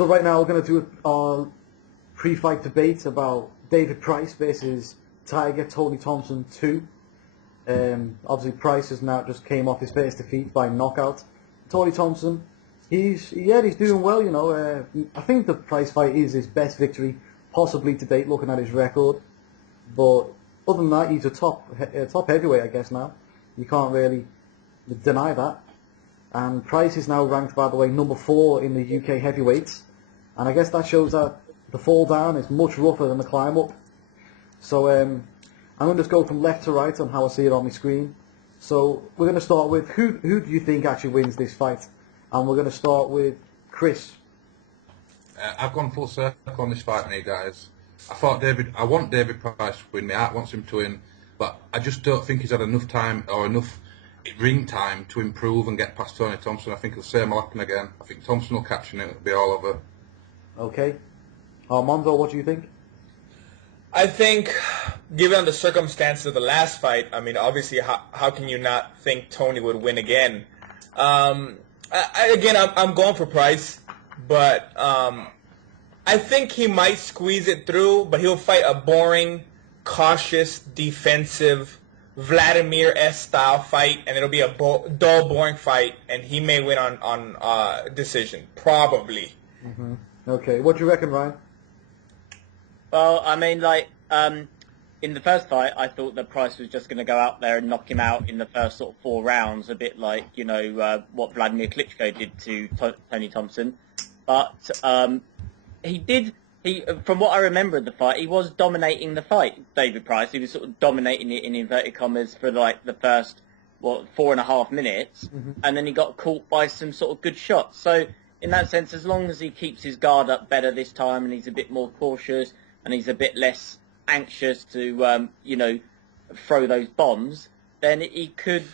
So right now we're going to do our pre-fight debate about David Price versus Tiger Tony Thompson 2. Obviously Price has now just came off his first defeat by knockout. Tony Thompson, he's doing well, you know. I think the Price fight is his best victory possibly to date, looking at his record. But other than that, he's a top heavyweight, I guess now. You can't really deny that. And Price is now ranked, by the way, number 4 in the UK heavyweights. And I guess that shows that the fall down is much rougher than the climb up. So I'm going to just go from left to right on how I see it on my screen. So we're going to start with who do you think actually wins this fight? And we're going to start with Chris. I've gone full circle on this fight, mate, guys. I want David Price to win. My heart wants him to win, but I just don't think he's had enough time or enough ring time to improve and get past Tony Thompson. I think the same will happen again. I think Thompson will catch him and it'll be all over. Okay. Armando, what do you think? I think, given the circumstances of the last fight, I mean, obviously, how can you not think Tony would win again? I'm going for Price, but I think he might squeeze it through, but he'll fight a boring, cautious, defensive, Vladimir-esque style fight, and it'll be a dull, boring fight, and he may win on decision, probably. Mm-hmm. Okay, what do you reckon, Ryan? Well, I mean, in the first fight, I thought that Price was just going to go out there and knock him out in the first sort of 4 rounds, a bit like, you know, what Vladimir Klitschko did to Tony Thompson. But from what I remember of the fight, he was dominating the fight, David Price. He was sort of dominating it in inverted commas for like the first, 4.5 minutes, and then he got caught by some sort of good shots. So in that sense, as long as he keeps his guard up better this time and he's a bit more cautious and he's a bit less anxious to, throw those bombs, then he could,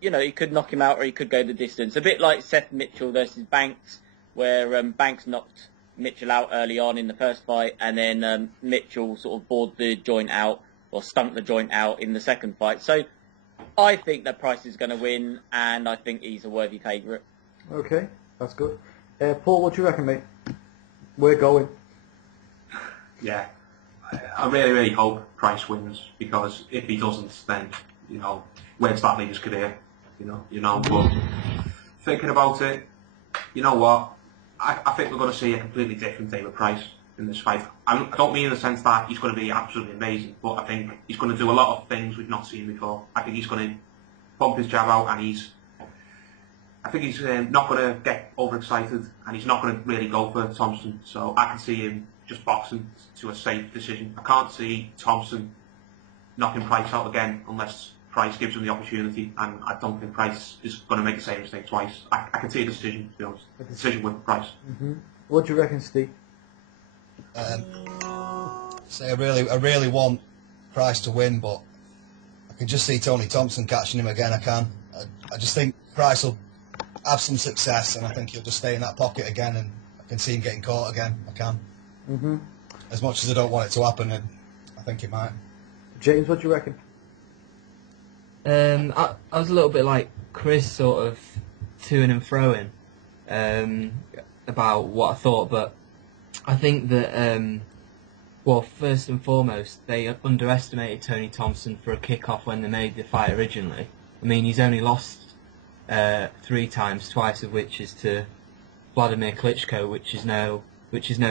he could knock him out or he could go the distance. A bit like Seth Mitchell versus Banks, where Banks knocked Mitchell out early on in the first fight, and then Mitchell sort of bored the joint out or stunk the joint out in the second fight. So I think that Price is going to win, and I think he's a worthy favourite. Okay, that's good. Paul, what do you reckon, mate? We're going. Yeah, I really, really hope Price wins, because if he doesn't, then, where does that leave his career? But thinking about it, you know what? I think we're going to see a completely different David Price in this fight. I don't mean in the sense that he's going to be absolutely amazing, but I think he's going to do a lot of things we've not seen before. I think he's going to pump his jab out, and he's not going to get overexcited, and he's not going to really go for Thompson. So I can see him just boxing to a safe decision. I can't see Thompson knocking Price out again unless Price gives him the opportunity, and I don't think Price is going to make the same mistake twice. I can see a decision, to be honest. A decision with Price. Mm-hmm. What do you reckon, Steve? I really want Price to win, but I can just see Tony Thompson catching him again. I just think Price will have some success, and I think he'll just stay in that pocket again, and I can see him getting caught again. I can. Mm-hmm. As much as I don't want it to happen, and I think it might. James, what do you reckon? I was a little bit like Chris, sort of to-ing and fro-ing about what I thought, but I think that, first and foremost, they underestimated Tony Thompson for a kick-off when they made the fight originally. I mean, he's only lost 3 times, twice of which is to Vladimir Klitschko, which is no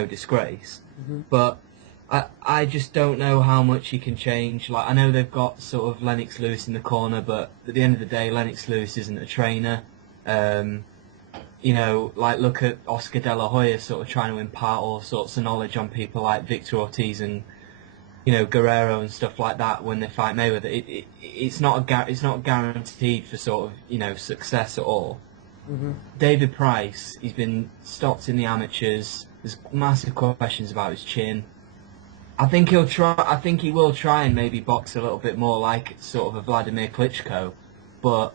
disgrace. Mm-hmm. But I just don't know how much he can change. Like, I know they've got sort of Lennox Lewis in the corner, but at the end of the day, Lennox Lewis isn't a trainer. Look at Oscar De La Hoya sort of trying to impart all sorts of knowledge on people like Victor Ortiz and, Guerrero and stuff like that when they fight Mayweather. It's not guaranteed for sort of, success at all. Mm-hmm. David Price, he's been stopped in the amateurs. There's massive questions about his chin. I think he will try and maybe box a little bit more like sort of a Vladimir Klitschko, but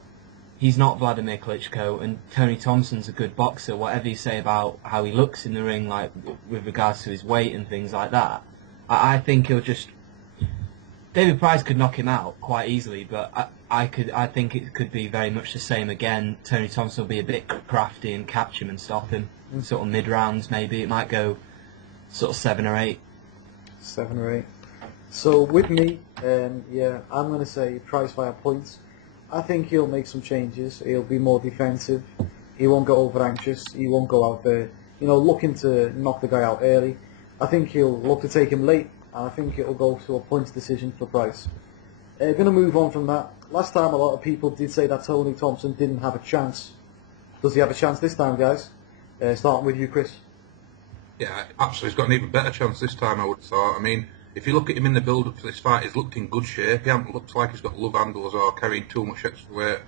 he's not Vladimir Klitschko, and Tony Thompson's a good boxer. Whatever you say about how he looks in the ring, like with regards to his weight and things like that, I think he'll just David Price could knock him out quite easily, but I think it could be very much the same again. Tony Thompson will be a bit crafty and catch him and stop him. Sort of mid rounds maybe. It might go sort of 7 or 8. 7 or 8. So with me, yeah, I'm going to say Price via points. I think he'll make some changes. He'll be more defensive. He won't go over anxious. He won't go out there, looking to knock the guy out early. I think he'll look to take him late, and I think it'll go to a points decision for Price. Going to move on from that. Last time, a lot of people did say that Tony Thompson didn't have a chance. Does he have a chance this time, guys? Starting with you, Chris. Yeah, actually, he's got an even better chance this time, I would have thought. I mean, if you look at him in the build-up for this fight, he's looked in good shape. He hasn't looked like he's got love handles or carrying too much extra weight.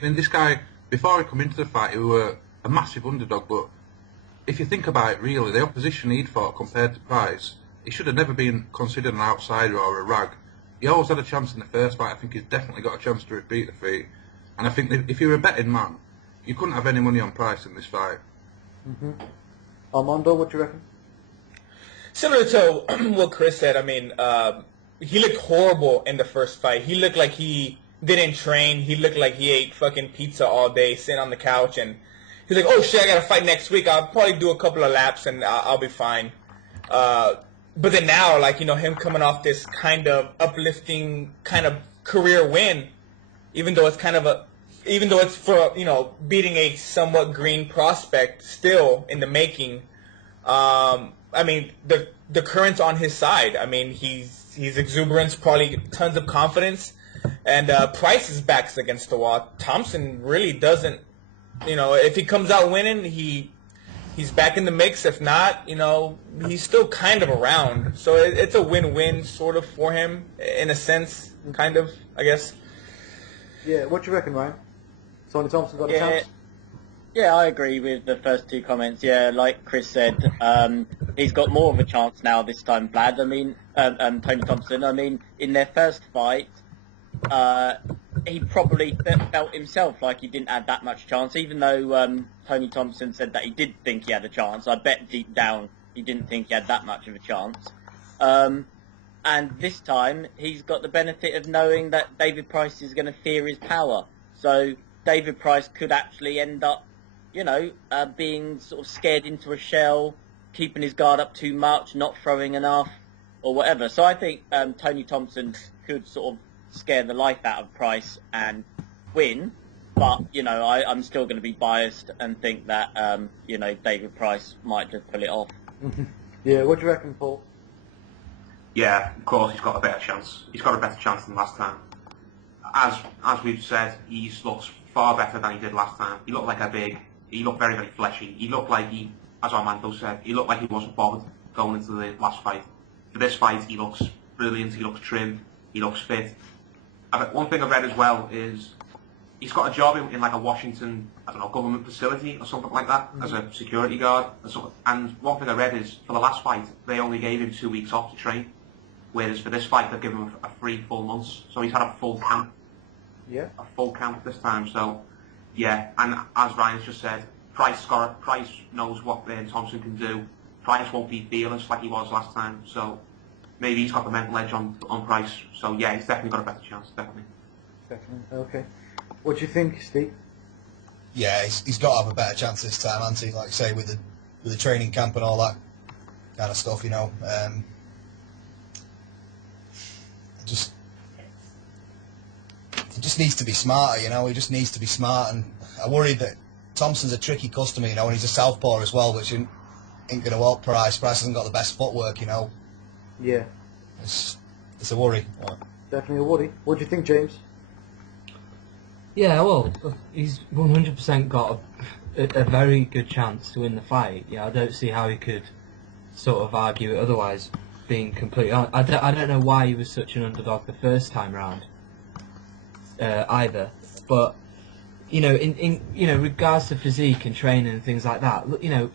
I mean, this guy, before he come into the fight, he was a massive underdog, but if you think about it, really, the opposition he'd fought compared to Price, he should have never been considered an outsider or a rag. He always had a chance in the first fight. I think he's definitely got a chance to repeat the feat. And I think that if you're a betting man, you couldn't have any money on Price in this fight. Armando, what do you reckon? Similar to what Chris said, I mean, he looked horrible in the first fight. He looked like he didn't train. He looked like he ate fucking pizza all day, sitting on the couch, and he's like, oh shit, I got to fight next week. I'll probably do a couple of laps, and I'll be fine. But then now, him coming off this kind of uplifting kind of career win, even though it's for, beating a somewhat green prospect still in the making, I mean, the current's on his side. I mean, he's exuberant, probably tons of confidence, and Price's back's against the wall. Thompson really doesn't, if he comes out winning, he's back in the mix. If not, he's still kind of around. So it's a win-win sort of for him, in a sense, kind of, I guess. Yeah, what do you reckon, Ryan? Tony Thompson got a chance? Yeah, I agree with the first two comments. Yeah, like Chris said, he's got more of a chance now this time, Vlad. I mean, Tony Thompson. I mean, in their first fight, he probably felt himself like he didn't have that much chance, even though Tony Thompson said that he did think he had a chance. I bet deep down he didn't think he had that much of a chance. And this time, he's got the benefit of knowing that David Price is going to fear his power. So David Price could actually end up, being sort of scared into a shell, keeping his guard up too much, not throwing enough, or whatever. So I think Tony Thompson could sort of scare the life out of Price and win. But, I'm still going to be biased and think that, David Price might just pull it off. Yeah, what do you reckon, Paul? Yeah, of course he's got a better chance. He's got a better chance than last time. As we've said, he looks far better than he did last time. He looked he looked very, very fleshy. He looked like as Armando said, he looked like he wasn't bothered going into the last fight. For this fight, he looks brilliant, he looks trim, he looks fit. One thing I've read as well is he's got a job in like a Washington, government facility or something like that, as a security guard. And one thing I read is, for the last fight, they only gave him 2 weeks off to train. Whereas for this fight, they've given him a 3 full months. So he's had a full camp. Yeah. A full camp this time. So, yeah. And as Ryan's just said, Price knows what Thompson can do. Price won't be fearless like he was last time. So maybe he's got the mental edge on Price. So, yeah, he's definitely got a better chance. Definitely. Okay. What do you think, Steve? Yeah, he's got to have a better chance this time, hasn't he? Like, say, with the training camp and all that kind of stuff, He just needs to be smarter, he just needs to be smart, and I worry that Thompson's a tricky customer, and he's a southpaw as well, which ain't going to help Price. Price hasn't got the best footwork, Yeah. It's a worry. Definitely a worry. What do you think, James? Yeah, well, he's 100% got a very good chance to win the fight. Yeah, I don't see how he could sort of argue it otherwise, being completely honest. I don't know why he was such an underdog the first time round, either. But, in regards to physique and training and things like that,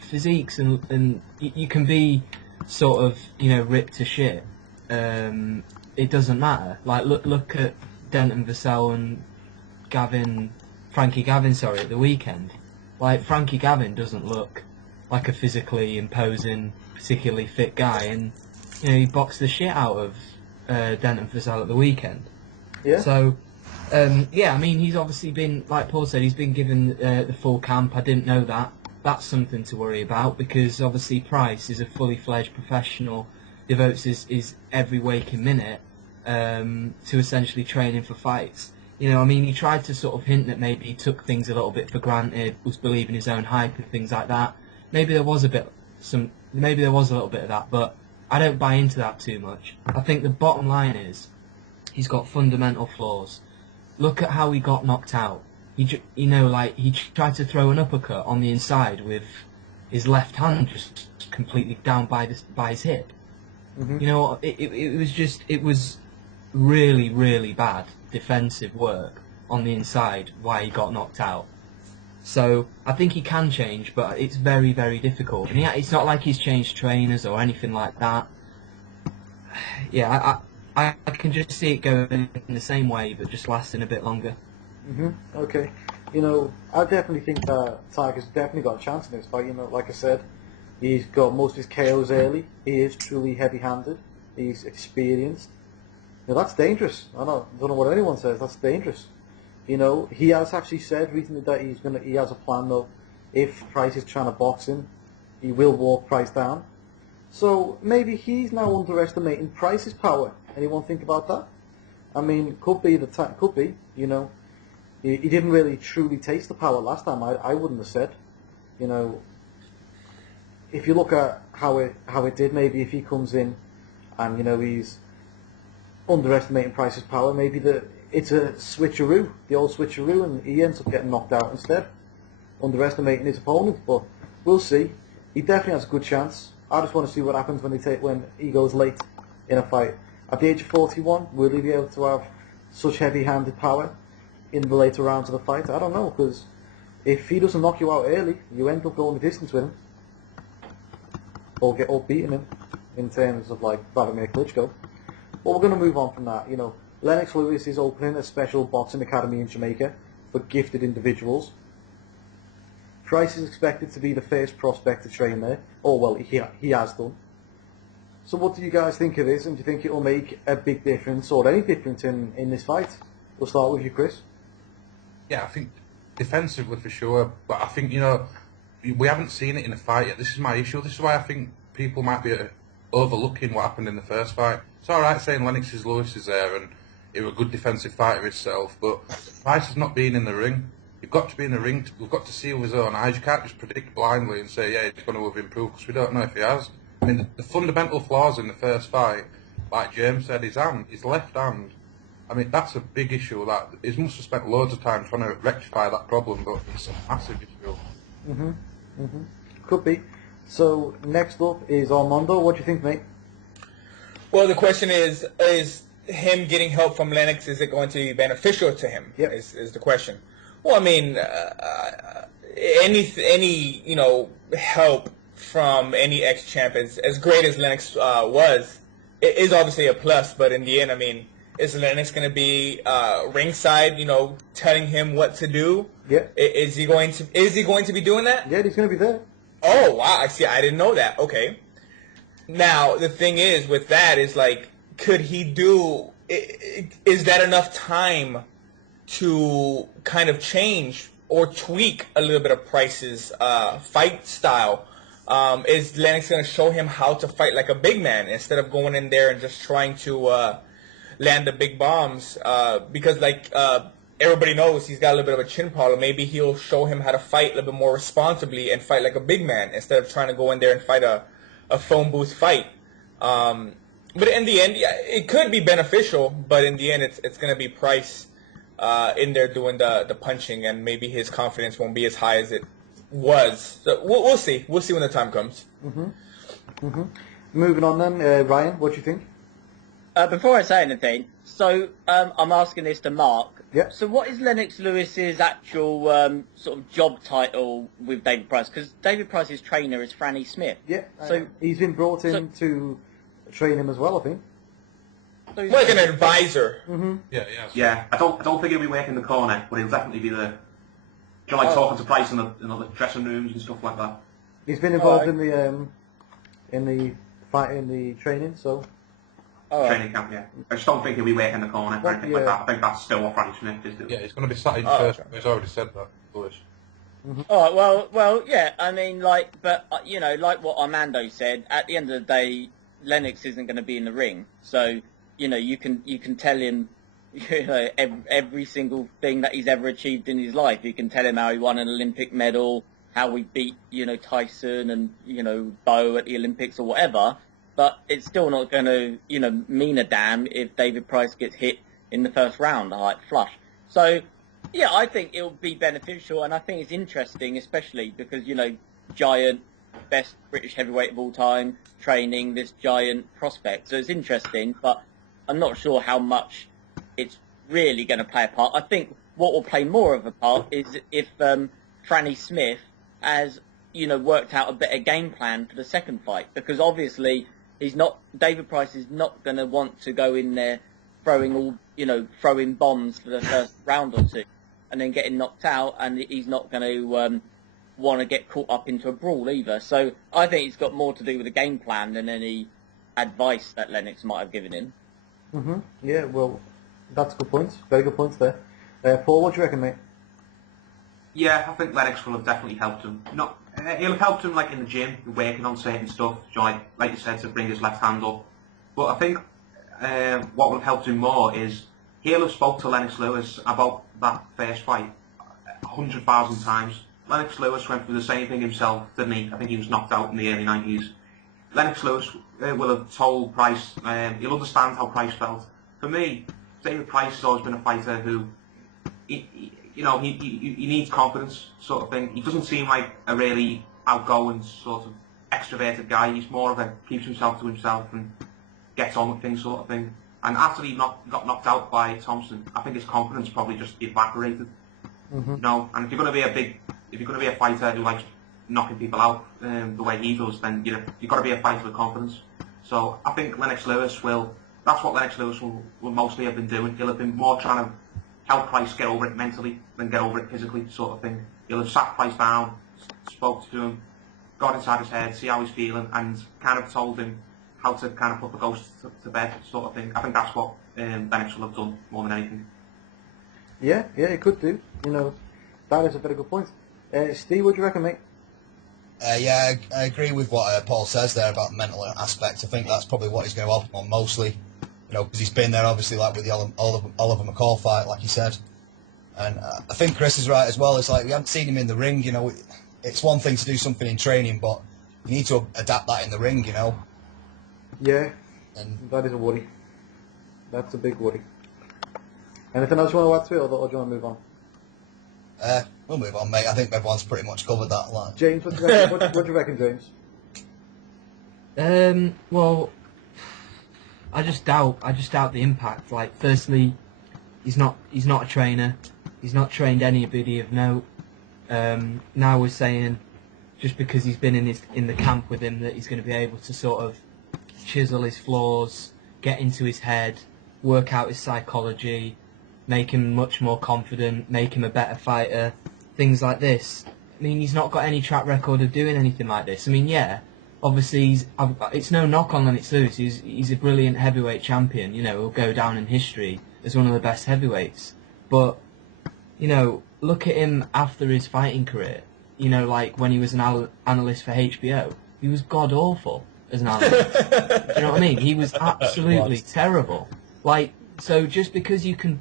physiques and you can be sort of, ripped to shit. It doesn't matter. Like, look at Denton Vassell and Frankie Gavin, at the weekend. Like, Frankie Gavin doesn't look like a physically imposing, particularly fit guy, and he boxed the shit out Denton Fazal at the weekend. Yeah. So, yeah, I mean, he's obviously been, like Paul said, he's been given the full camp. I didn't know that. That's something to worry about, because obviously Price is a fully fledged professional, devotes his every waking minute to essentially training for fights. You know, I mean, he tried to sort of hint that maybe he took things a little bit for granted, was believing his own hype and things like that. Maybe there was a little bit of that, but I don't buy into that too much. I think the bottom line is he's got fundamental flaws. Look at how he got knocked out. He tried to throw an uppercut on the inside with his left hand just completely down by his hip. Mm-hmm. You know, it was really, really bad defensive work on the inside why he got knocked out. So I think he can change, but it's very, very difficult. And it's not like he's changed trainers or anything like that. Yeah, I can just see it going in the same way, but just lasting a bit longer. Okay. You know, I definitely think that Tiger's definitely got a chance in this fight. You know, like I said, he's got most of his KOs early. He is truly heavy-handed. He's experienced. Now, that's dangerous. I don't know what anyone says. That's dangerous. You know, he has actually said recently that he has a plan though. If Price is trying to box him, he will walk Price down. So maybe he's now underestimating Price's power. Anyone think about that? I mean, could be. You know, he didn't really truly taste the power last time. I wouldn't have said. You know, if you look at how it did, maybe if he comes in and you know he's underestimating Price's power, maybe it's a switcheroo, the old switcheroo, and he ends up getting knocked out instead, underestimating his opponent. But we'll see. He definitely has a good chance. I just want to see what happens when he goes late in a fight. At the age of 41, will he be able to have such heavy-handed power in the later rounds of the fight? I don't know, because if he doesn't knock you out early, you end up going the distance with him, or beating him in terms of like Vladimir Klitschko. But we're going to move on from that. You know, Lennox Lewis is opening a special boxing academy in Jamaica for gifted individuals. Price is expected to be the first prospect to train there. Oh, well, he has done. So what do you guys think of this, and do you think it will make a big difference, or any difference in this fight? We'll start with you, Chris. Yeah, I think defensively for sure, but I think, you know, we haven't seen it in a fight yet. This is my issue. This is why I think people might be overlooking what happened in the first fight. It's alright saying Lewis is there and he was a good defensive fighter himself, but Price has not been in the ring. You've got to be in the ring. We've got to see with his own eyes. You can't just predict blindly and say, yeah, he's going to have improved, because we don't know if he has. I mean, the fundamental flaws in the first fight, like James said, his left hand. I mean, that's a big issue. That he must have spent loads of time trying to rectify that problem, but it's a massive issue. Could be. So next up is Armando. What do you think, mate? Well, the question is him getting help from Lennox, is it going to be beneficial to him? Yep. Is the question. Well, I mean, any you know, help from any ex-champ, as great as Lennox was, it is obviously a plus. But in the end, I mean, is Lennox going to be ringside, you know, telling him what to do? Yeah. Is he going to be doing that? Yeah, he's going to be there. Oh, wow. I see. I didn't know that. Okay. Now, the thing is with that is, like, could he do, is that enough time to kind of change or tweak a little bit of Price's fight style? Is Lennox going to show him how to fight like a big man instead of going in there and just trying to land the big bombs? Because, like, everybody knows he's got a little bit of a chin problem. Maybe he'll show him how to fight a little bit more responsibly and fight like a big man instead of trying to go in there and fight a phone booth fight. But in the end, yeah, it could be beneficial, but in the end, it's going to be Price in there doing the punching, and maybe his confidence won't be as high as it was. So we'll see. We'll see when the time comes. Moving on then, Ryan, what do you think? Before I say anything, so I'm asking this to Mark. Yeah. So what is Lennox Lewis's actual sort of job title with David Price? Because David Price's trainer is Franny Smith. Yeah. So he's been brought in to train him as well, I think. so Like an advisor. Yeah. Yeah, I don't think he'll be working the corner, but he'll definitely be the, you know, like talking to Price in the dressing rooms and stuff like that. He's been involved in the fight, in the training, so training camp, yeah. I just don't think he'll be waiting in the corner or anything like that. I think that's still what Frank Smith is doing. Yeah, he's going to be sat in first. He's already said that. Bullish. All right, well, yeah. I mean, but you know, like what Armando said. At the end of the day, Lennox isn't going to be in the ring, so you know, you can tell him, you know, every single thing that he's ever achieved in his life. You can tell him how he won an Olympic medal, how he beat, you know, Tyson and, you know, Bo at the Olympics or whatever. But it's still not going to, you know, mean a damn if David Price gets hit in the first round, like flush. So, yeah, I think it'll be beneficial, and I think it's interesting, especially because, you know, giant, best British heavyweight of all time, training this giant prospect. So it's interesting, but I'm not sure how much it's really going to play a part. I think what will play more of a part is if Franny Smith has, you know, worked out a better game plan for the second fight, because obviously David Price is not going to want to go in there throwing bombs for the first round or two and then getting knocked out, and he's not going to want to get caught up into a brawl either. So I think it's got more to do with the game plan than any advice that Lennox might have given him. Yeah, well, that's good points. Very good points there. Paul, what do you reckon, mate? Yeah, I think Lennox will have definitely helped him. He'll have helped him like in the gym, working on certain stuff, like you said, to bring his left hand up. But I think what will have helped him more is he'll have spoke to Lennox Lewis about that first fight 100,000 times. Lennox Lewis went through the same thing himself, didn't he? I think he was knocked out in the early 90s. Lennox Lewis will have told Price, he'll understand how Price felt. For me, David Price has always been a fighter who, he needs confidence, sort of thing. He doesn't seem like a really outgoing, sort of extroverted guy. He's more of a keeps himself to himself and gets on with things, sort of thing. And after he got knocked out by Thompson, I think his confidence probably just evaporated. You know, and if you're going to be a fighter who likes knocking people out the way he does, then you've got to be a fighter with confidence. So I think Lennox Lewis that's what Lennox Lewis will mostly have been doing. He'll have been more trying to help Price get over it mentally than get over it physically, sort of thing. He'll have sat Price down, spoke to him, got inside his head, see how he's feeling, and kind of told him how to kind of put the ghost to bed, sort of thing. I think that's what Lennox will have done more than anything. Yeah, it could do. You know, that is a very good point. Steve, what do you reckon, mate? Yeah, I agree with what Paul says there about the mental aspect. I think that's probably what he's going to help him on mostly. You know, because he's been there obviously, like with the Oliver McCall fight, like you said. And I think Chris is right as well. It's like we haven't seen him in the ring. You know, it's one thing to do something in training, but you need to adapt that in the ring. You know. Yeah, and that is a worry. That's a big worry. Anything else you want to add to it, or do you want to move on? We'll move on, mate. I think everyone's pretty much covered that line. James, what do you reckon? What do you reckon, James? Well, I just doubt the impact. Like, firstly, he's not a trainer. He's not trained anybody of note. Now we're saying just because he's been in the camp with him that he's going to be able to sort of chisel his flaws, get into his head, work out his psychology, make him much more confident, make him a better fighter, things like this. I mean, he's not got any track record of doing anything like this. I mean, yeah, obviously it's no knock on Lennox Lewis. He's a brilliant heavyweight champion. You know, he'll go down in history as one of the best heavyweights. But, you know, look at him after his fighting career. You know, like when he was an analyst for HBO, he was god awful as an analyst. Do you know what I mean? He was absolutely terrible. Like, so just because you can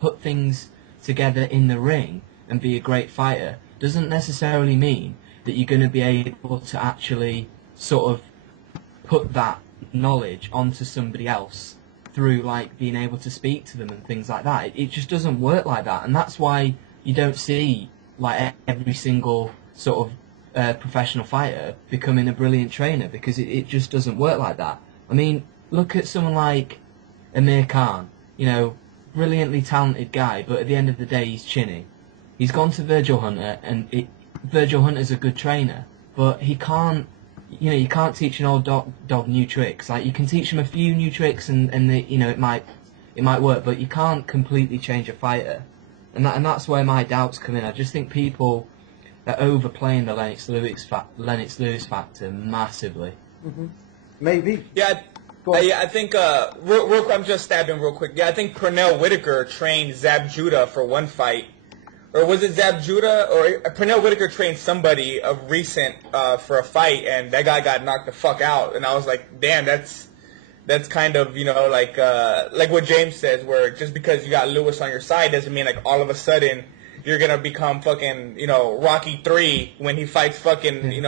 put things together in the ring and be a great fighter doesn't necessarily mean that you're going to be able to actually sort of put that knowledge onto somebody else through like being able to speak to them and things like that. It just doesn't work like that, and that's why you don't see like every single sort of professional fighter becoming a brilliant trainer, because it just doesn't work like that. I mean, look at someone like Amir Khan, you know, brilliantly talented guy, but at the end of the day he's chinny. He's gone to Virgil Hunter, and Virgil Hunter's a good trainer, but he can't, you know, you can't teach an old dog new tricks. Like, you can teach him a few new tricks and they, you know, it might work, but you can't completely change a fighter. And that's where my doubts come in. I just think people are overplaying the Lennox Lewis factor massively. Maybe. Yeah. Go on. Yeah, I think, I'm just stabbing real quick. Yeah, I think Pernell Whitaker trained Zab Judah for one fight. Or was it Zab Judah? Or Pernell Whitaker trained somebody of recent for a fight, and that guy got knocked the fuck out. And I was like, damn, that's kind of, like what James says, where just because you got Lewis on your side doesn't mean, like, all of a sudden you're going to become fucking, Rocky 3 when he fights fucking,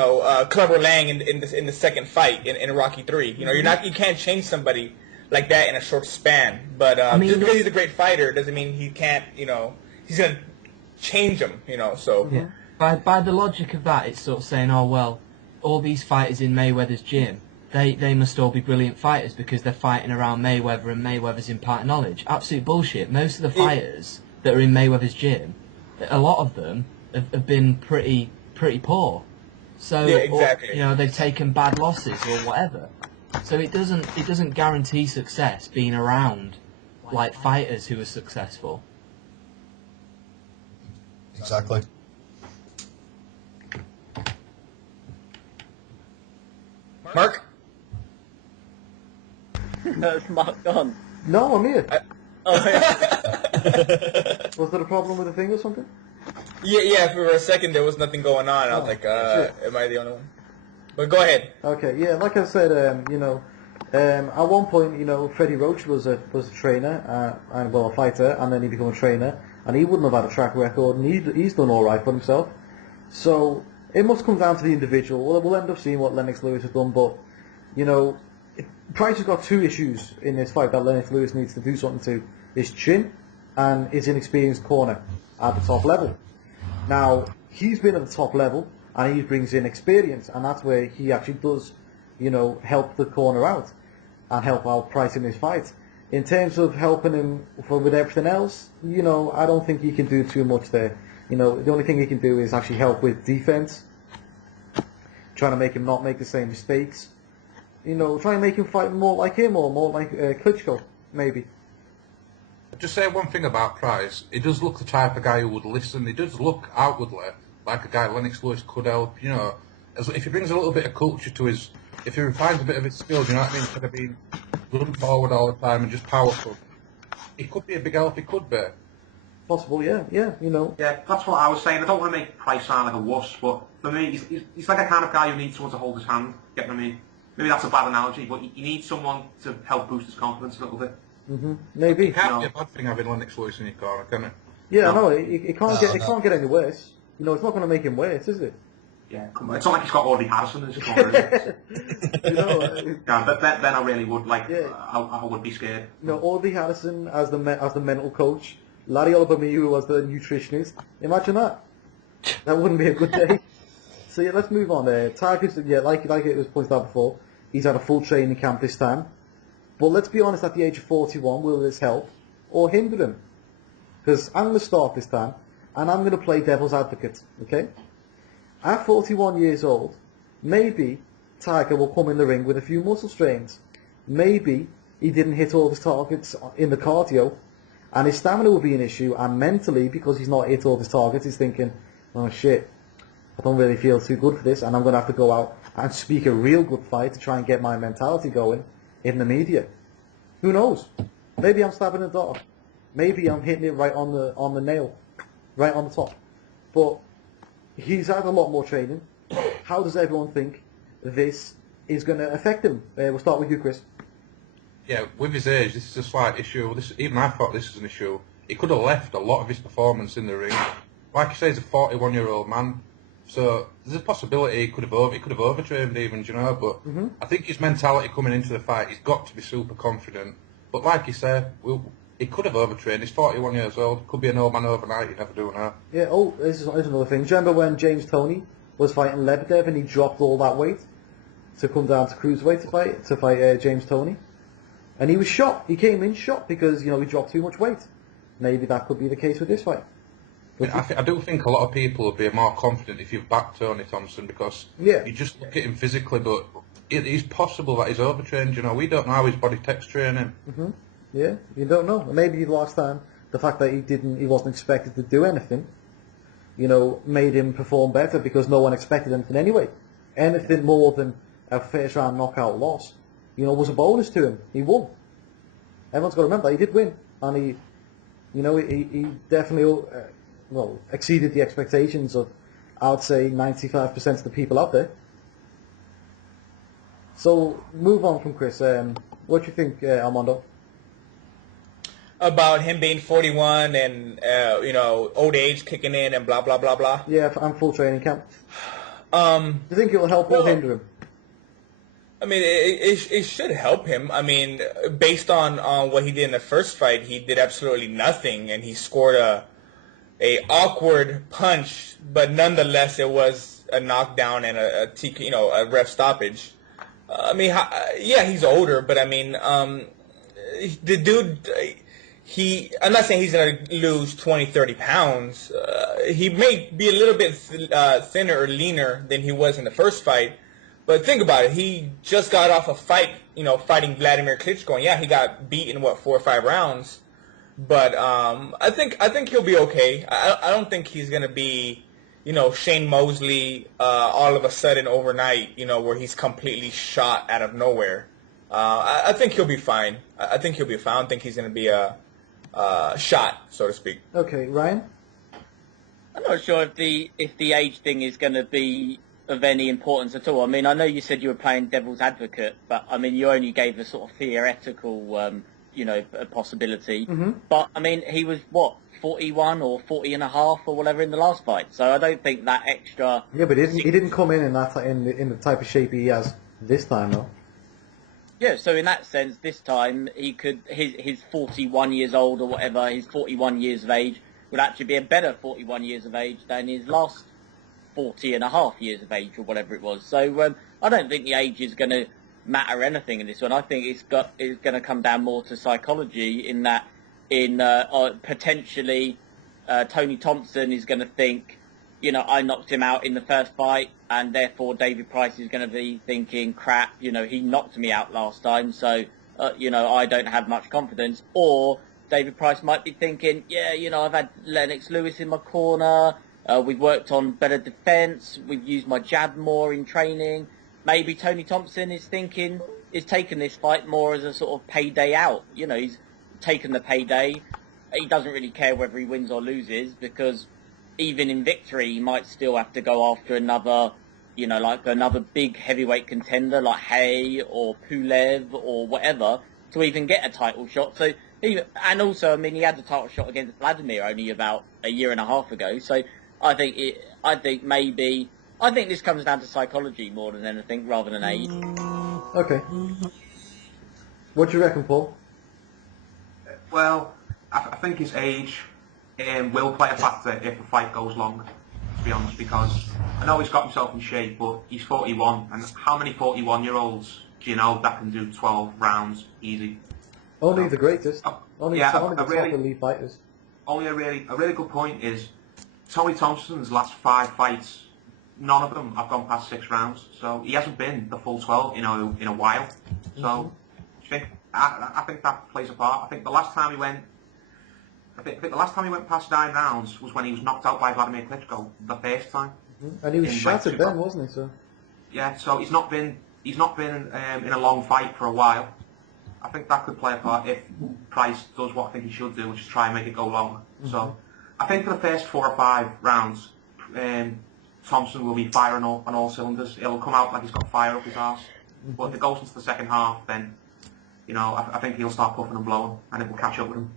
Clubber Lang in the second fight in Rocky 3. You can't change somebody like that in a short span. But just because he's a great fighter doesn't mean he can't, he's going to change him, so. Yeah. By the logic of that, it's sort of saying, oh, well, all these fighters in Mayweather's gym, they must all be brilliant fighters because they're fighting around Mayweather and Mayweather's imparting knowledge. Absolute bullshit. Most of the fighters that are in Mayweather's gym, a lot of them have been pretty poor. So, yeah, exactly. Or, they've taken bad losses or whatever. So it doesn't guarantee success being around like fighters who are successful. Exactly. Mark? That's Mark gone. No, I'm here. Oh, yeah. Was there a problem with the thing or something? Yeah, for a second there was nothing going on. I was like, shit. am I the only one? But go ahead. Okay, yeah, like I said, at one point, Freddie Roach was a trainer, a fighter, and then he became a trainer, and he wouldn't have had a track record, and he's done all right for himself. So it must come down to the individual. We'll end up seeing what Lennox Lewis has done, but Price has got two issues in this fight that Lennox Lewis needs to do something to: his chin and his inexperienced corner at the top level. Now, he's been at the top level, and he brings in experience, and that's where he actually does, help the corner out and help out Price in this fight. In terms of helping him with everything else, I don't think he can do too much there. The only thing he can do is actually help with defense, trying to make him not make the same mistakes. Try and make him fight more like him or more like Klitschko, maybe. Just say one thing about Price. He does look the type of guy who would listen. He does look outwardly like a guy Lennox Lewis could help. If he brings a little bit of culture to his, if he refines a bit of his skills, instead of being run forward all the time and just powerful, he could be a big help. He could be. Possible, yeah. Yeah, that's what I was saying. I don't want to make Price sound like a wuss, but for me, he's like a kind of guy who needs someone to hold his hand. Get what I mean? Maybe that's a bad analogy, but he needs someone to help boost his confidence a little bit. Maybe. It can't be a bad thing having Lennox Lewis in your corner, can it? Yeah, no, it can't get any worse. It's not going to make him worse, is it? Yeah, come on. It's not like he's got Audley Harrison in his corner. Is it? But then I really would I would be scared. Audley Harrison as the mental coach, Larry Olubamiyu was the nutritionist. Imagine that. That wouldn't be a good day. So yeah, let's move on there. Tiger's, like it was pointed out before, he's had a full training camp this time. But let's be honest, at the age of 41, will this help or hinder him? Because I'm going to start this time, and I'm going to play devil's advocate, okay? At 41 years old, maybe Tiger will come in the ring with a few muscle strains. Maybe he didn't hit all his targets in the cardio, and his stamina will be an issue, and mentally, because he's not hit all his targets, he's thinking, oh shit, I don't really feel too good for this, and I'm going to have to go out and speak a real good fight to try and get my mentality going in the media. Who knows? Maybe I'm stabbing the dark. Maybe I'm hitting it right on the nail, right on the top. But he's had a lot more training. How does everyone think this is going to affect him? We'll start with you, Chris. Yeah, with his age, this is a slight issue. Even I thought this was an issue. He could have left a lot of his performance in the ring. Like you say, he's a 41-year-old man. So there's a possibility he could have overtrained even, but I think his mentality coming into the fight, he's got to be super confident. But like you say, he could have overtrained. He's 41 years old. Could be an old man overnight. You never do know. Yeah. Oh, this is another thing. Do you remember when James Toney was fighting Lebedev and he dropped all that weight to come down to cruiserweight to fight James Toney, and he was shot. He came in shot because he dropped too much weight. Maybe that could be the case with this fight. I do think a lot of people would be more confident if you've backed Tony Thompson because you just look at him physically, but it is possible that he's overtrained. We don't know how his body takes training. Yeah, you don't know. Maybe last time the fact that he wasn't expected to do anything, made him perform better because no one expected anything anyway. Anything more than a first round knockout loss, was a bonus to him. He won. Everyone's got to remember he did win, and he definitely exceeded the expectations of, I would say, 95% of the people out there. So move on from Chris. What do you think, Armando? About him being 41 and old age kicking in and blah blah blah blah. Yeah, I'm full training camp. Do you think it will help or hinder him? I mean, it should help him. I mean, based on what he did in the first fight, he did absolutely nothing, and he scored a awkward punch, but nonetheless, it was a knockdown and a ref stoppage. I mean, yeah, he's older, but I mean, the dude, I'm not saying he's going to lose 20, 30 pounds. He may be a little bit thinner or leaner than he was in the first fight. But think about it. He just got off a fight, fighting Vladimir Klitschko. And yeah, he got beat in 4 or 5 rounds. But I think he'll be okay. I don't think he's going to be, Shane Mosley all of a sudden overnight, where he's completely shot out of nowhere. I think he'll be fine. I think he'll be fine. I don't think he's going to be a shot, so to speak. Okay, Ryan? I'm not sure if the age thing is going to be of any importance at all. I mean, I know you said you were playing devil's advocate, but I mean, you only gave a sort of theoretical, a possibility. Mm-hmm. But I mean, he was 41 or 40 and a half or whatever in the last fight. So I don't think that extra. Yeah, but he didn't come in the type of shape he has this time, though. Yeah, so in that sense, this time he could his 41 years old or whatever, his 41 years of age would actually be a better 41 years of age than his last 40 and a half years of age or whatever it was. So I don't think the age is going to matter anything in this one. I think it's going to come down more to psychology in that potentially Tony Thompson is going to think, I knocked him out in the first fight, and therefore David Price is going to be thinking, crap, he knocked me out last time, so, I don't have much confidence. Or David Price might be thinking, yeah, I've had Lennox Lewis in my corner, we've worked on better defence, we've used my jab more in training. Maybe Tony Thompson is taking this fight more as a sort of payday out. He's taken the payday. He doesn't really care whether he wins or loses, because even in victory, he might still have to go after another, like another big heavyweight contender like Hay or Pulev or whatever to even get a title shot. So, and also, I mean, he had the title shot against Vladimir only about a year and a half ago. So, I think this comes down to psychology more than anything, rather than age. Okay. What do you reckon, Paul? Well, I think his age will play a factor if the fight goes long, to be honest, because I know he's got himself in shape, but he's 41, and how many 41-year-olds do you know that can do 12 rounds easy? Only the greatest. Only the top elite fighters. Only a really good point is Tony Thompson's last 5 fights, none of them have gone past 6 rounds, so he hasn't been the full 12, in a while. So I think that plays a part. I think the last time he went past 9 rounds was when he was knocked out by Vladimir Klitschko the first time. Mm-hmm. And he was shattered then, wasn't he? So. Yeah, so he's not been in a long fight for a while. I think that could play a part if Price does what I think he should do, which is try and make it go long. Mm-hmm. So I think for the first 4 or 5 rounds, Thompson will be firing on all cylinders. He'll come out like he's got fire up his arse. Mm-hmm. But if it goes into the second half, then I think he'll start puffing and blowing, and it will catch up with him.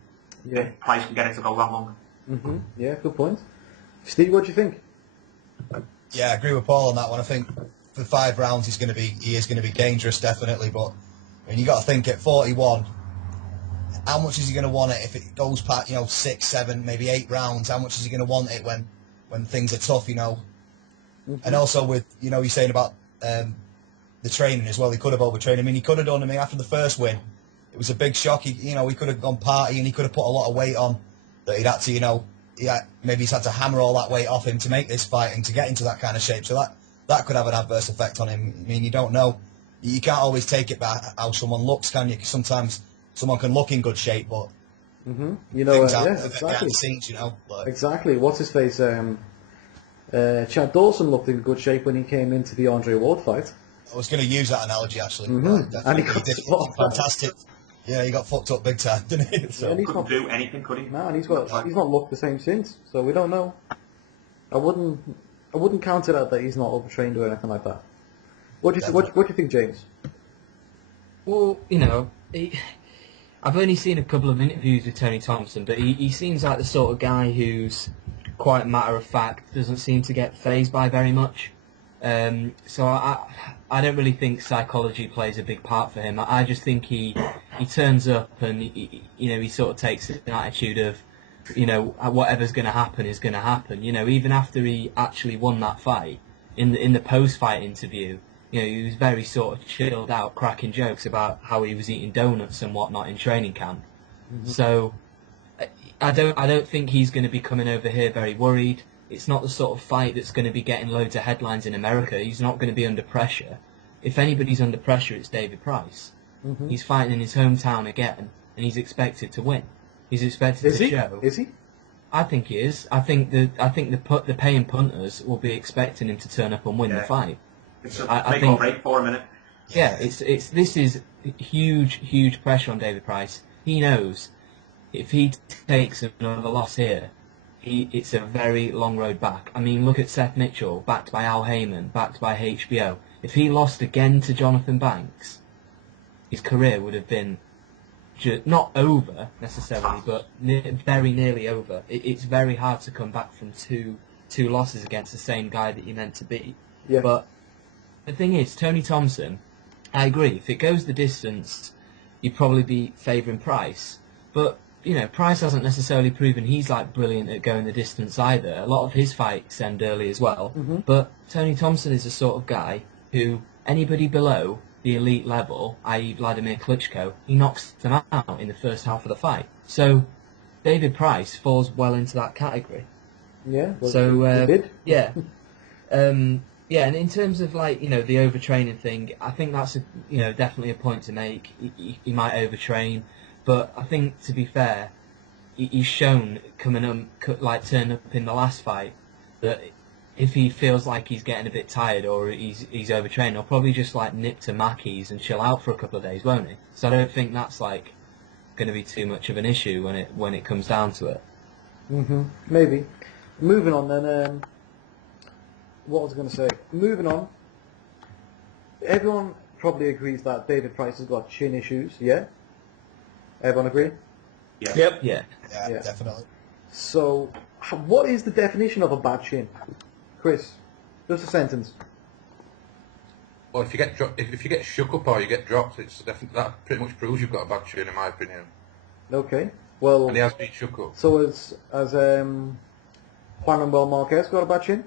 Yeah. If Price can get it to go that long. Mm-hmm. Yeah, good point. Steve, what do you think? Yeah, I agree with Paul on that one. I think for 5 rounds he is going to be dangerous, definitely. But I mean, you got to think at 41, how much is he going to want it if it goes past 6, 7, maybe 8 rounds? How much is he going to want it when things are tough? Mm-hmm. And also with you're saying about the training as well. He could have overtrained. I mean, he could have done. I mean, after the first win, it was a big shock. He could have gone party and he could have put a lot of weight on that he'd had to, maybe he's had to hammer all that weight off him to make this fight and to get into that kind of shape. So that could have an adverse effect on him. I mean, you don't know. You can't always take it by how someone looks, can you? 'Cause sometimes someone can look in good shape, but mm-hmm. exactly. Scenes, Exactly. What's his face? Chad Dawson looked in good shape when he came into the Andre Ward fight. I was going to use that analogy actually. Mhm. Right, And he definitely. got He did slaughtered. fantastic. Yeah, he got fucked up big time, didn't he? So. And he's Couldn't not, do anything, could he? no, and he's not looked the same since. So we don't know. I wouldn't count it out that he's not overtrained or anything like that. What do you think, James? Well, I've only seen a couple of interviews with Tony Thompson, but he seems like the sort of guy who's quite matter of fact, doesn't seem to get fazed by very much. So I don't really think psychology plays a big part for him. I just think he turns up and he sort of takes an attitude of whatever's going to happen is going to happen. Even after he actually won that fight in the post-fight interview, he was very sort of chilled out, cracking jokes about how he was eating donuts and whatnot in training camp. Mm-hmm. So I don't think he's going to be coming over here very worried. It's not the sort of fight that's going to be getting loads of headlines in America. He's not going to be under pressure. If anybody's under pressure, it's David Price. Mm-hmm. He's fighting in his hometown again, and he's expected to win. He's expected to show. Is he? I think he is. I think the paying punters will be expecting him to turn up and win the fight. It's a make or break for a minute. Yeah, this is huge pressure on David Price. He knows if he takes another loss here, it's a very long road back. I mean, look at Seth Mitchell, backed by Al Heyman, backed by HBO. If he lost again to Jonathan Banks, his career would have been not over necessarily, but very nearly over. It's very hard to come back from two losses against the same guy that you're meant to beat. Yeah. But the thing is, Tony Thompson, I agree. If it goes the distance, you'd probably be favouring Price. But Price hasn't necessarily proven he's brilliant at going the distance either. A lot of his fights end early as well. Mm-hmm. But Tony Thompson is the sort of guy who anybody below the elite level, i.e. Vladimir Klitschko, he knocks them out in the first half of the fight. So David Price falls well into that category. Yeah. Well, so he did. Yeah. Yeah, and in terms of the overtraining thing, I think that's definitely a point to make. He might overtrain. But I think, to be fair, he's shown turning up in the last fight that if he feels like he's getting a bit tired or he's overtrained, he'll probably just nip to Mackey's and chill out for a couple of days, won't he? So I don't think that's going to be too much of an issue when it comes down to it. Mhm. Maybe. Moving on then. What was I going to say? Moving on. Everyone probably agrees that David Price has got chin issues. Yeah. Everyone agree? Yeah. Yep. Yeah, Definitely. So, what is the definition of a bad chin? Chris, just a sentence. Well, if you get shook up or you get dropped, that pretty much proves you've got a bad chin, in my opinion. Okay. Well, And he has been shook up. so has Juan Manuel Marquez got a bad chin?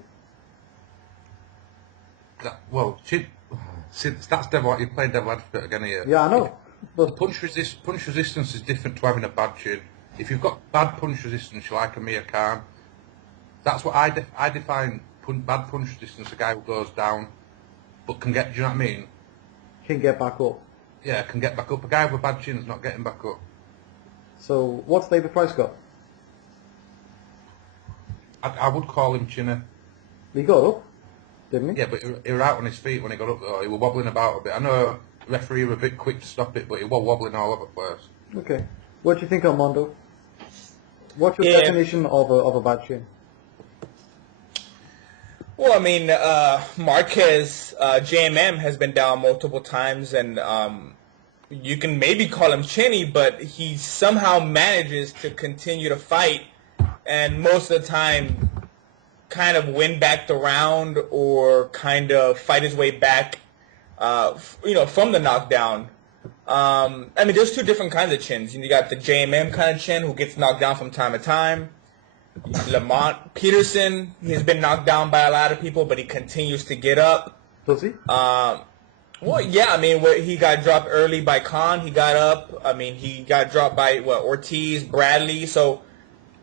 Since that's devil, you're playing devil advocate again here. Yeah, I know. But Punch resistance is different to having a bad chin. If you've got bad punch resistance, you're like Amir Khan. That's what I define bad punch resistance. A guy who goes down, but can get. Do you know what I mean? can get back up. Yeah, can get back up. A guy with a bad chin is not getting back up. So what's David Price got? I would call him chinner. He got up, didn't he? Yeah, but he was out on his feet when he got up though. He was wobbling about a bit. I know referee were a bit quick to stop it, but he was wobbling all over the place. Okay. What do you think, Armando? What's your definition of a bad chin? Well, I mean, Marquez, JMM has been down multiple times, and you can maybe call him chinny, but he somehow manages to continue to fight, and most of the time kind of win back the round or kind of fight his way back, from the knockdown. I mean, there's two different kinds of chins. You got the JMM kind of chin who gets knocked down from time to time. Lamont Peterson, he's been knocked down by a lot of people, but he continues to get up. Does he? Well, yeah, I mean, he got dropped early by Khan. He got up. I mean, he got dropped by, Ortiz, Bradley. So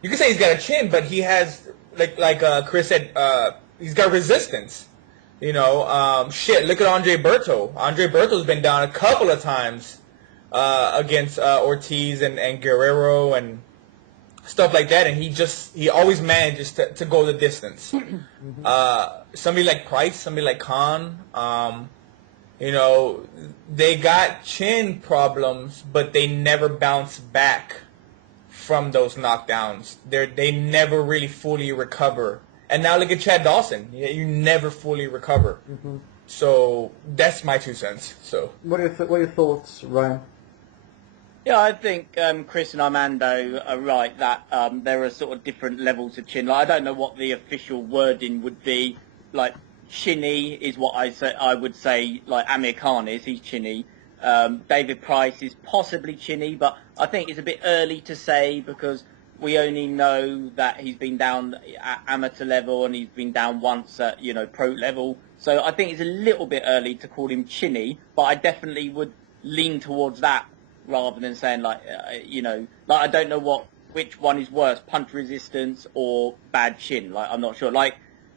you can say he's got a chin, but he has, like Chris said, he's got resistance. Look at Andre Berto. Andre Berto's been down a couple of times against Ortiz and Guerrero and stuff like that, and he always manages to go the distance. Somebody like Price, somebody like Khan, You know, they got chin problems, but they never bounce back from those knockdowns. They never really fully recover. And now look at Chad Dawson. You never fully recover. Mm-hmm. So that's my 2 cents. So What are your thoughts, Ryan? Yeah, I think Chris and Armando are right that there are sort of different levels of chin. Like, I don't know what the official wording would be. Like, chinny is what I would say, like Amir Khan is. He's chinny. David Price is possibly chinny, but I think it's a bit early to say because we only know that he's been down at amateur level and he's been down once at, pro level. So I think it's a little bit early to call him chinny, but I definitely would lean towards that rather than saying I don't know which one is worse, punch resistance or bad chin. Like, I'm not sure. Like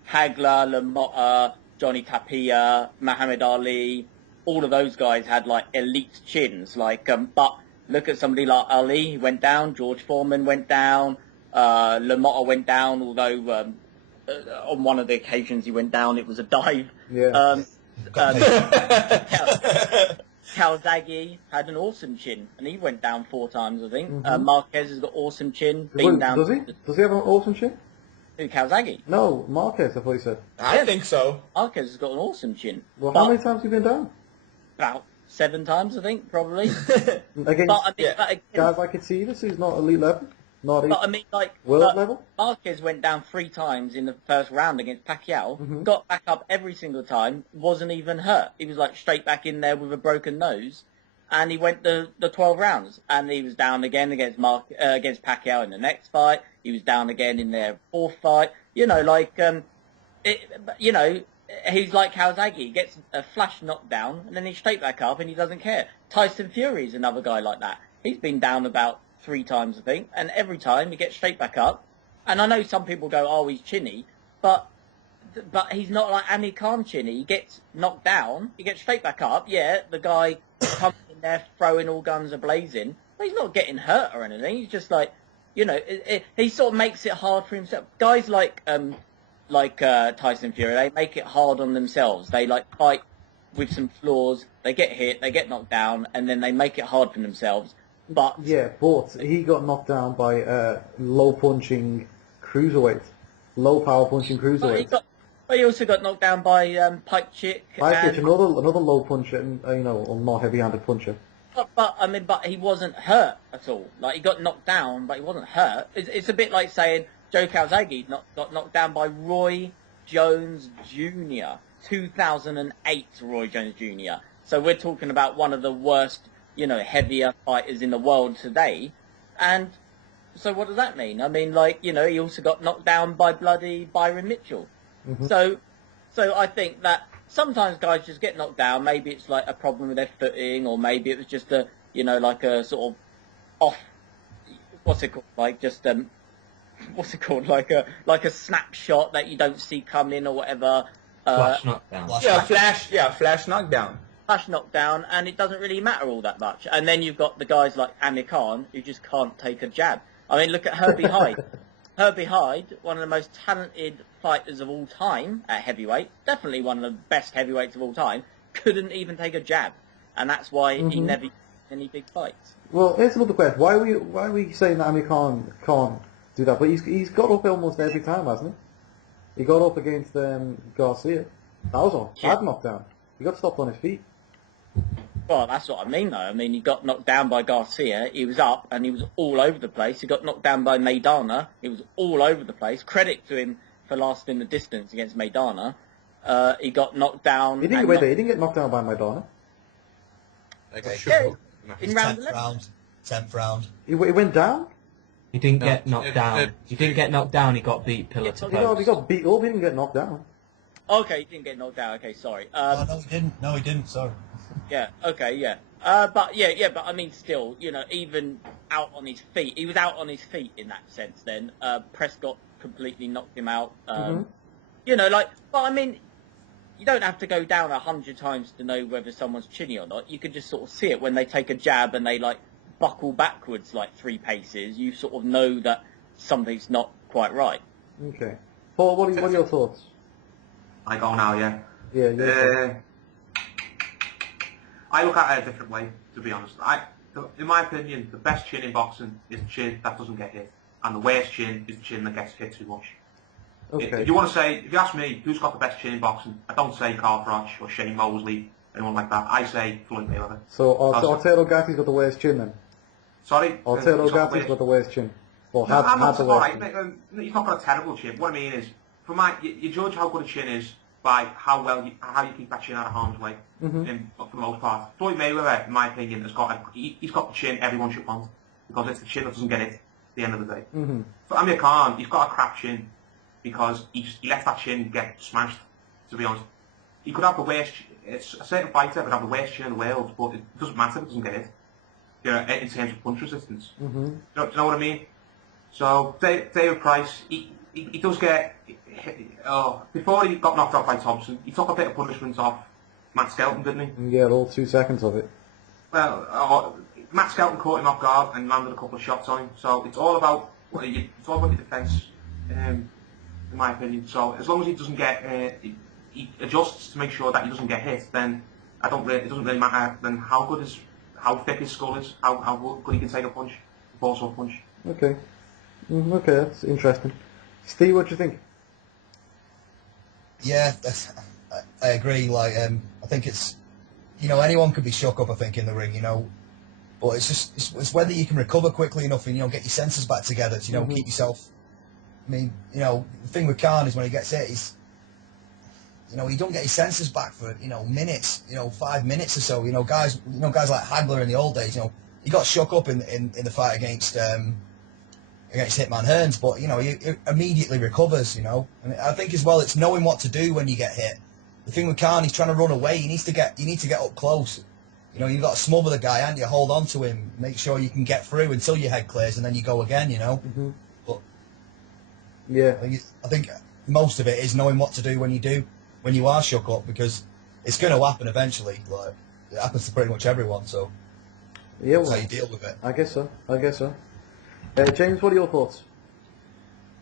Hagler, Lamotta, Johnny Tapia, Muhammad Ali, all of those guys had like elite chins. But look at somebody like Ali, he went down. George Foreman went down. Lamotta went down, although on one of the occasions he went down, it was a dive. Yeah. Calzaghe had an awesome chin, and he went down 4 times, I think. Mm-hmm. Marquez has got awesome chin. Does he? Does he have an awesome chin? Who, Calzaghe? No, Marquez, I thought you said. I think so. Marquez has got an awesome chin. Well, how many times have you been down? About 7 times, I think, probably. Against again, guys like Katidas, who's not elite level? Not world level? Marquez went down 3 times in the first round against Pacquiao, Mm-hmm. got back up every single time, wasn't even hurt. He was like straight back in there with a broken nose, and he went the 12 rounds. And he was down again against Pacquiao in the next fight. He was down again in their 4th fight. He's like Calzaghe. He gets a flash knockdown, and then he's straight back up, and he doesn't care. Tyson Fury is another guy like that. He's been down about 3 times, I think, and every time he gets straight back up. And I know some people go, oh, he's chinny, but he's not like Amir Khan chinny. He gets knocked down, he gets straight back up. Yeah, the guy comes in there throwing all guns a-blazing, but he's not getting hurt or anything. He's just like, he sort of makes it hard for himself. Guys like Tyson Fury, they make it hard on themselves. They fight with some flaws, they get hit, they get knocked down, and then they make it hard for themselves. But he got knocked down by low punching cruiserweight, low power punching cruiserweight. But he also got knocked down by Pike Chick. Another low puncher, or more heavy-handed puncher. But he wasn't hurt at all. Like, he got knocked down, but he wasn't hurt. It's a bit like saying Joe Calzaghe got knocked down by Roy Jones Jr. 2008 Roy Jones Jr. So we're talking about one of the worst, heavier fighters in the world today. And so what does that mean? I mean, he also got knocked down by bloody Byron Mitchell. Mm-hmm. So I think that sometimes guys just get knocked down. Maybe it's like a problem with their footing, or maybe it was just a sort of off, what's it called? What's it called? Like a snapshot that you don't see coming or whatever. Flash knockdown. Flash knockdown. Flash knockdown, and it doesn't really matter all that much. And then you've got the guys like Amir Khan who just can't take a jab. I mean, look at Herbie Hyde. Herbie Hyde, one of the most talented fighters of all time at heavyweight, definitely one of the best heavyweights of all time, couldn't even take a jab, and that's why he never won any big fights. Well, here's another question: Why are we saying that Amir Khan can't do that? But he's got up almost every time, hasn't he? He got up against Garcia. That was on bad knockdown. He got stopped on his feet. Well, that's what I mean, though. I mean, he got knocked down by Garcia. He was up, and he was all over the place. He got knocked down by Maidana. He was all over the place. Credit to him for lasting the distance against Maidana. He got knocked down. He didn't get knocked down by Maidana. In round 10th round. He went down? He didn't get knocked down. He didn't get knocked down. He got beat pillar to post. He got beat up. He didn't get knocked down. Okay, he didn't get knocked down. Okay, sorry. No, he didn't. No, he didn't. Sorry. Yeah. Okay. Yeah. But I mean, still, even out on his feet, he was out on his feet in that sense. Then Prescott completely knocked him out. But I mean, you don't have to go down 100 times to know whether someone's chinny or not. You can just sort of see it when they take a jab and they buckle backwards 3 paces. You sort of know that something's not quite right. Okay. Paul, what are your thoughts? I go now, yeah. Yeah. I look at it a different way, to be honest. In my opinion, the best chin in boxing is the chin that doesn't get hit, and the worst chin is the chin that gets hit too much. Okay. If you ask me who's got the best chin in boxing, I don't say Carl Froch or Shane Mosley, anyone like that. I say Floyd Mayweather. So Arturo Gatti's got the worst chin then? Sorry? Arturo Gatti's got the worst chin. Or No, had the worst chin. Alright, he's not got a terrible chin. What I mean is, you judge how good a chin is by how you keep that chin out of harm's way. For the most part, Floyd Mayweather, in my opinion, he's got the chin everyone should want, because it's the chin that doesn't get it at the end of the day. For Amir Khan, he's got a crap chin because he lets that chin get smashed. To be honest, he could have the worst. It's a certain fighter could have the worst chin in the world, but it doesn't matter if it doesn't get it. You know, in terms of punch resistance. Do you know what I mean? So David Price, he does get. Before he got knocked out by Thompson, he took a bit of punishment off Matt Skelton, didn't he? Yeah, all 2 seconds of it. Well, Matt Skelton caught him off guard and landed a couple of shots on him. So it's all about your defence, in my opinion. So as long as he doesn't get, he adjusts to make sure that he doesn't get hit, then it doesn't really matter then how thick his skull is, how good he can take a punch, a forceful punch. Okay. Okay, that's interesting. Steve, what do you think? Yeah, I agree. Like, I think it's, anyone could be shook up, I think, in the ring, but it's just, it's whether you can recover quickly enough and, get your senses back together to, keep yourself. I mean, the thing with Khan is when he gets hit, he don't get his senses back for, minutes, 5 minutes or so. Guys like Hagler in the old days, he got shook up in the fight against Hitman Hearns, but he immediately recovers, and I think as well it's knowing what to do when you get hit. The thing with Khan, he's trying to run away. You need to get up close. You've got to smother the guy, and you hold on to him, make sure you can get through until your head clears, and then you go again. But yeah, I think most of it is knowing what to do when you are shook up, because it's going to happen eventually. Like, it happens to pretty much everyone, so yeah, that's how you deal with it. I guess so. James, what are your thoughts?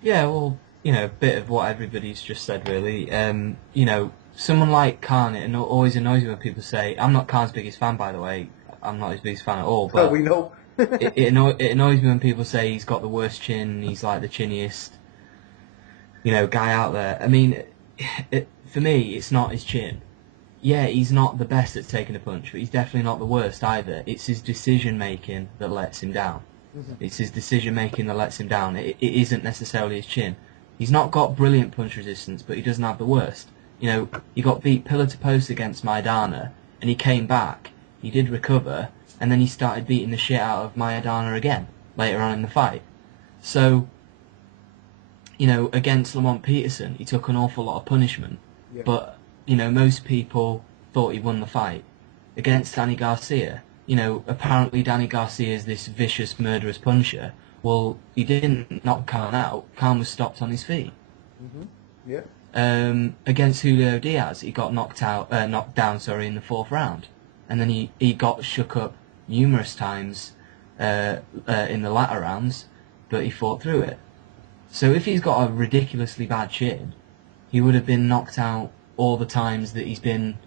Yeah, well, a bit of what everybody's just said, really. Someone like Khan, it always annoys me when people say, I'm not Khan's biggest fan, by the way. I'm not his biggest fan at all. But we know. it annoys me when people say he's got the worst chin, he's like the chinniest, guy out there. I mean, for me, it's not his chin. Yeah, he's not the best at taking a punch, but he's definitely not the worst either. It's his decision-making that lets him down. It's his decision-making that lets him down. It isn't necessarily his chin. He's not got brilliant punch resistance, but he doesn't have the worst. He got beat pillar to post against Maidana, and he came back. He did recover, and then he started beating the shit out of Maidana again later on in the fight. So, against Lamont Peterson, he took an awful lot of punishment. Yeah. But, most people thought he won the fight. Against Danny Garcia, apparently Danny Garcia is this vicious, murderous puncher. Well, he didn't knock Khan out. Khan was stopped on his feet. Yeah. Against Julio Diaz, he got knocked down, in the 4th round, and then he got shook up numerous times in the latter rounds, but he fought through it. So if he's got a ridiculously bad chin, he would have been knocked out all the times that he's been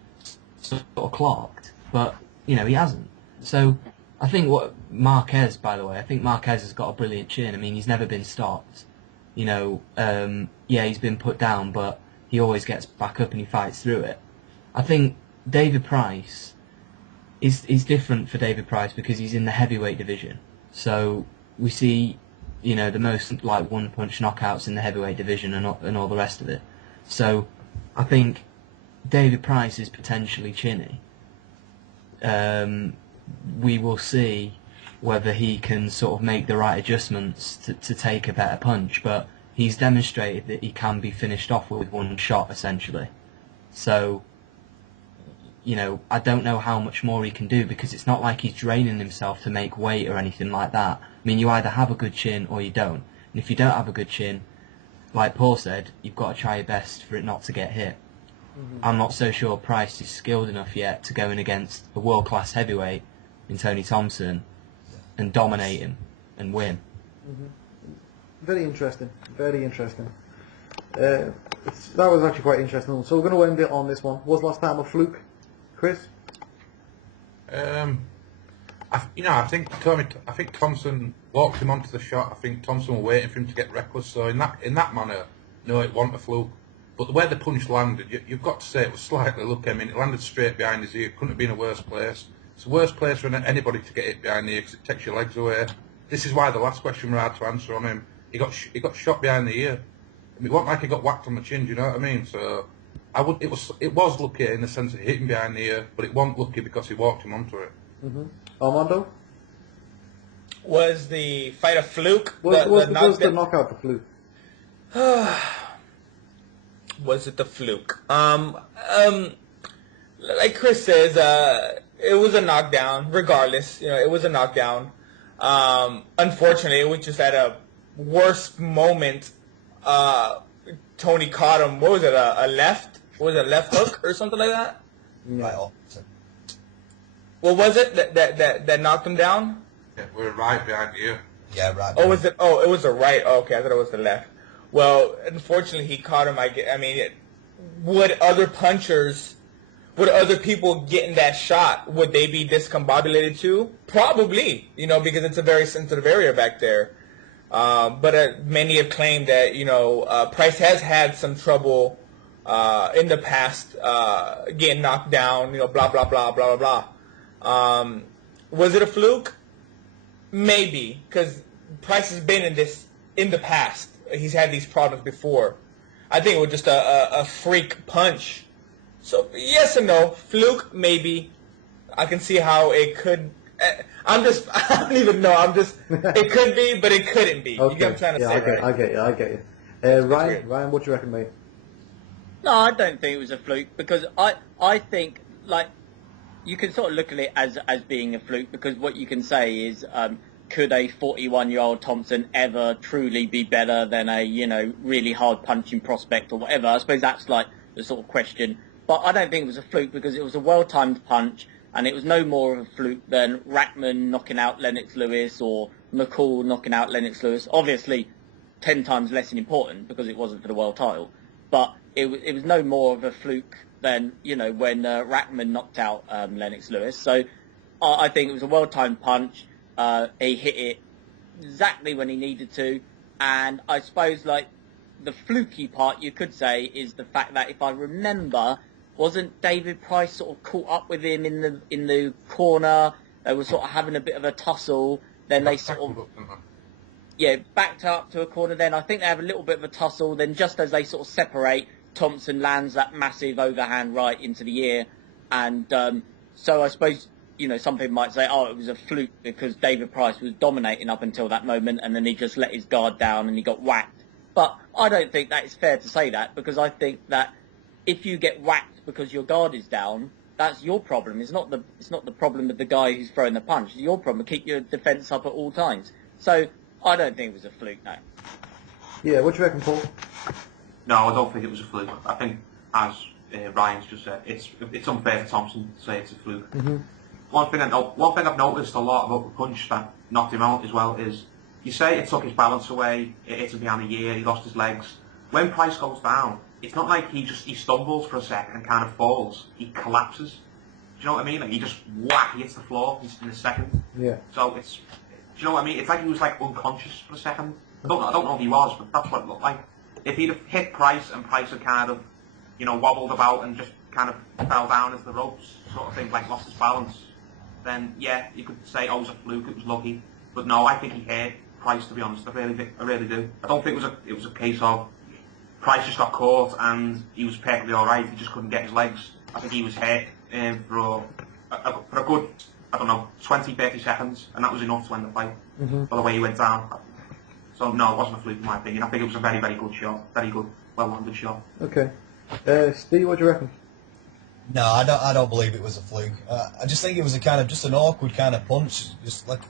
sort of clocked, but he hasn't. So I think Marquez has got a brilliant chin. I mean, he's never been stopped. He's been put down, but he always gets back up and he fights through it. I think David Price is different for David Price because he's in the heavyweight division. So we see, the most like one-punch knockouts in the heavyweight division and all the rest of it. So I think David Price is potentially chinny. We will see whether he can sort of make the right adjustments to take a better punch, but he's demonstrated that he can be finished off with one shot, essentially. So, I don't know how much more he can do, because it's not like he's draining himself to make weight or anything like that. I mean, you either have a good chin or you don't. And if you don't have a good chin, like Paul said, you've got to try your best for it not to get hit. I'm not so sure Price is skilled enough yet to go in against a world-class heavyweight in Tony Thompson and dominate him and win. Very interesting. That was actually quite interesting. So we're going to end it on this one. Was last time a fluke, Chris? I think Thompson walked him onto the shot. I think Thompson was waiting for him to get reckless. So in that manner, no, it wasn't a fluke. But the way the punch landed, you've got to say it was slightly lucky. I mean, it landed straight behind his ear. It couldn't have been a worse place. It's the worst place for anybody to get hit behind the ear because it takes your legs away. This is why the last question was hard to answer on him. He got shot behind the ear. I mean, it wasn't like he got whacked on the chin. Do you know what I mean? So it was lucky in the sense that it hit him behind the ear, but it wasn't lucky because he walked him onto it. Mm-hmm. Armando? Was the fight a fluke? Was the knockout a fluke? Was it the fluke? Like Chris says, it was a knockdown. Regardless, it was a knockdown. Unfortunately, it was just at a worst moment. Tony caught him. What was it? A left? Was it a left hook or something like that? Right. What was it that knocked him down? Yeah, we're right behind the ear. Yeah, right. Oh, was it? Oh, it was the right. Oh, okay, I thought it was the left. Well, unfortunately, he caught him. I mean, would other people getting that shot, would they be discombobulated too? Probably, because it's a very sensitive area back there. But many have claimed that, Price has had some trouble in the past getting knocked down, blah, blah, blah, blah, blah, blah. Was it a fluke? Maybe, because Price has been in this in the past. He's had these problems before. I think it was just a freak punch. So, yes and no. Fluke, maybe. I can see how it could... I don't even know. It could be, but it couldn't be. Okay. You get what I'm trying to say, right? I get you. Ryan, what do you reckon, mate? No, I don't think it was a fluke because I think, you can sort of look at it as being a fluke because what you can say is, could a 41-year-old Thompson ever truly be better than a, really hard punching prospect or whatever? I suppose that's the sort of question. But I don't think it was a fluke because it was a well-timed punch and it was no more of a fluke than Rackman knocking out Lennox Lewis or McCall knocking out Lennox Lewis. Obviously, 10 times less important because it wasn't for the world title. But it was no more of a fluke than, when Rackman knocked out Lennox Lewis. So I think it was a well-timed punch. He hit it exactly when he needed to. And I suppose, the fluky part, you could say, is the fact that if I remember, wasn't David Price sort of caught up with him in the corner? They were sort of having a bit of a tussle. Then they sort of... Yeah, backed up to a corner then. I think they have a little bit of a tussle. Then just as they sort of separate, Thompson lands that massive overhand right into the ear. And so I suppose, some people might say, it was a fluke because David Price was dominating up until that moment and then he just let his guard down and he got whacked. But I don't think that is fair to say that because I think that if you get whacked because your guard is down, that's your problem. It's not the problem of the guy who's throwing the punch. It's your problem. Keep your defence up at all times. So I don't think it was a fluke, no. Yeah, what do you reckon, Paul? No, I don't think it was a fluke. I think, as Ryan's just said, it's unfair for Thompson to say it's a fluke. Mm-hmm. One thing I've noticed a lot about the punch that knocked him out as well is, you say it took his balance away, it hit him behind the ear, he lost his legs. When Price goes down, it's not like he stumbles for a second and kind of falls. He collapses. Do you know what I mean? He just he hits the floor in a second. Yeah. So do you know what I mean? It's like he was unconscious for a second. I don't know if he was, but that's what it looked like. If he'd have hit Price and Price had kind of, wobbled about and just kind of fell down into the ropes, sort of thing, lost his balance, then yeah, you could say, it was a fluke, it was lucky. But no, I think he hurt Price, to be honest. I really do. I don't think it was a case of Price just got caught and he was perfectly alright, he just couldn't get his legs. I think he was hurt for a good, 20, 30 seconds, and that was enough to end the fight, by the way he went down. So no, it wasn't a fluke in my opinion. I think it was a very, very good shot, very good, well-landed shot. Okay. Steve, what do you reckon? No, I don't believe it was a fluke. I just think it was just an awkward kind of punch, just like